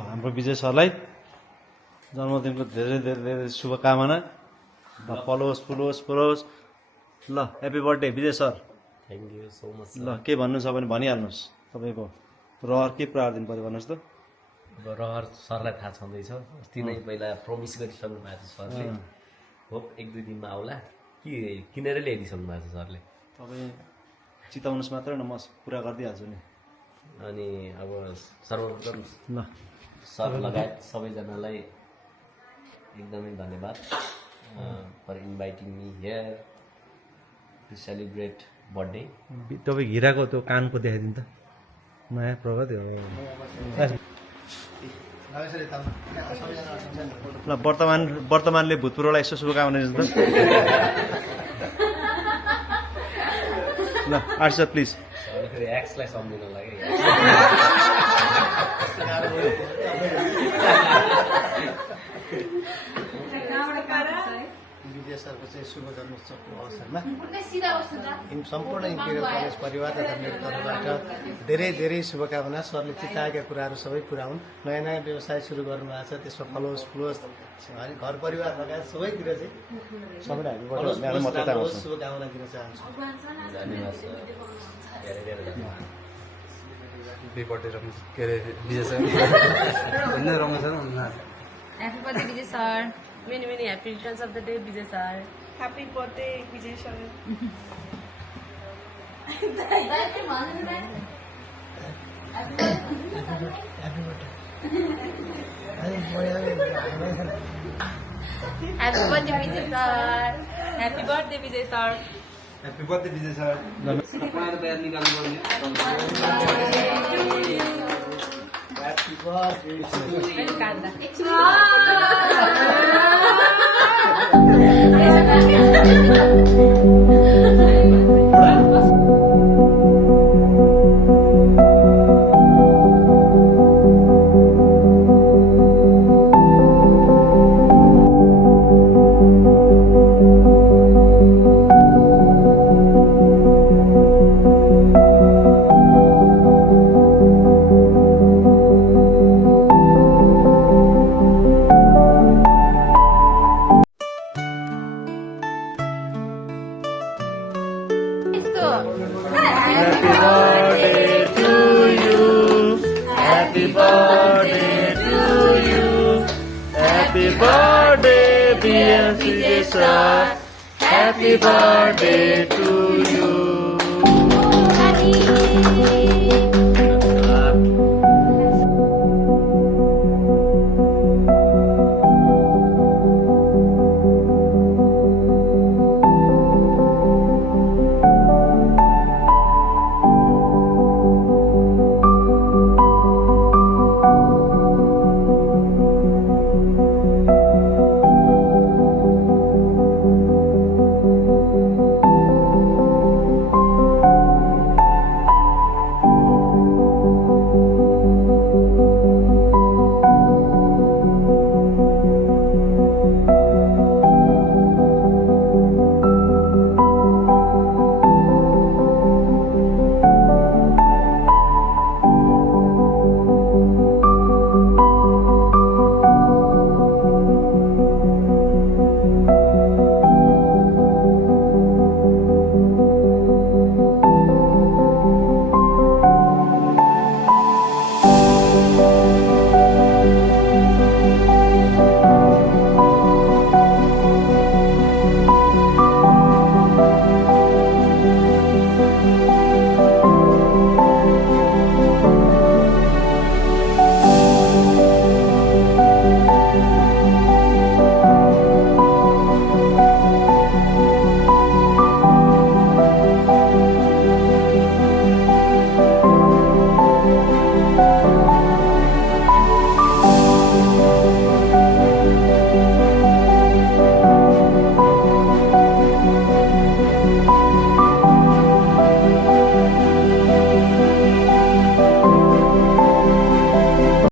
हाम्रो विजय सरलाई जन्मदिनको धेरै धेरै धेरै शुभकामना। ल पलोस् फुलोस् फुलोस्। ल happy birthday Vijay sir. Thank you so much. ल के भन्नु छ भने भनिहाल्नुहोस्, तपाईँको रहर के प्रहार दिनु पर्यो भन्नुहोस् त। अब रहर सरलाई थाहा छँदैछ, अस्ति नै पहिला प्रमिस गरिसक्नु भएको छ सरले। होप 1-2 दिनमा आउला कि किनेर ल्याइदिइसक्नु भएको छ सरले। तपाईँ चिताउनुहोस् मात्र न, म पुरा गरिदिइहाल्छु नि। अनि अब सर्वप्रथम ल सर लगायत सबैजनालाई एकदमै धन्यवाद for inviting me here to celebrate birthday. तपाईँ हिराको त्यो कानको देखाइदिनु त, नयाँ प्रगति हो। ल वर्तमानले भूतपूर्वलाई यसो शुभकामना दिनु त। ल आर्स प्लिज। फेरि एक्सलाई सम्झिन लाग्यो। विजय सरको चाहिँ शुभ जन्मोत्सवको अवसरमा सम्पूर्ण इम्पेरियल कलेज परिवार तथा मेरो तर्फबाट धेरै धेरै शुभकामना। सरले चिताएका कुराहरू सबै पुरा हुन्। नयाँ नयाँ व्यवसाय सुरु गर्नुभएको छ, त्यसमा फलोस् फुलोस्, घर परिवार लगायत सबैतिर चाहिँ सबैलाई शुभकामना दिन चाहन्छु। धन्यवाद सर, धेरै धेरै धन्यवाद। ह्याप्पी बर्थडे के अरे विजय सर। भन्ने रमाइलो छ न। Happy birthday, Vijay sir. Many, many happy returns of the day, Vijay sir. Happy birthday, Vijay sir. Happy birthday, Vijay sir. Happy birthday, Vijay sir. Happy birthday Vijay sir. Happy birthday. Happy birthday to you. Happy birthday, dear Vijay sir. Happy birthday to you.